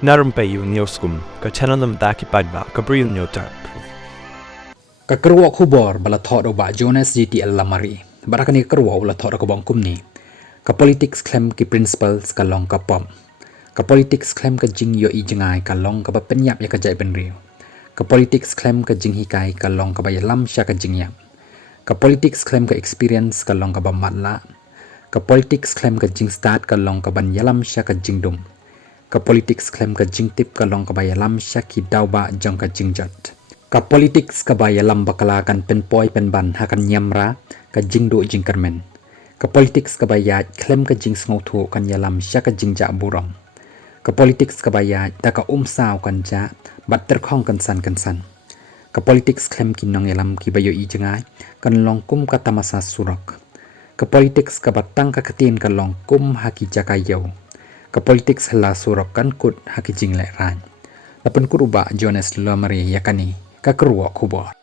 Na Rympei U ka channel nabynta paidbah Bri U Hynñiewtrep. Kakerwa khubor bala thod Bah Joannes Jtl Lamare barakani kerwa ula thod ka bangkum ni ka politics claim ki principles ka long ka pom ka politics claim ka jing yo I jangai ka long ka ba penyap ya ka jai ben riu ka politics claim ka jing hikai ka long ka ba yalam sya ka jing yap ka politics claim ka experience ka long ka ba matla ka politics claim ka jing start ka long ka ban yalam sya ka jing dum ka politics claim ka jing tip ka long ka ba yalam sya ki dauba jong ka jing jot ka politics ka ba yalam bakala kan pen poi pen ban hakan nyamra ka jing do jing kermen ka politics ka ba ya claim ka jing sngotu kan yalam sya ka jing ja burong ka politics ka ba ya ta ka saw kan ja bat ter khong kan san ka politics claim ki nong yalam ki ba yo I jangai kan long kum ka tamasa surok ka politics ka batang ka katin ka long kum haki jaka yo ka politics hala surok kan kut haki jing le ran lapen kuruba Joannes Lamare yakani ka kerwa khubor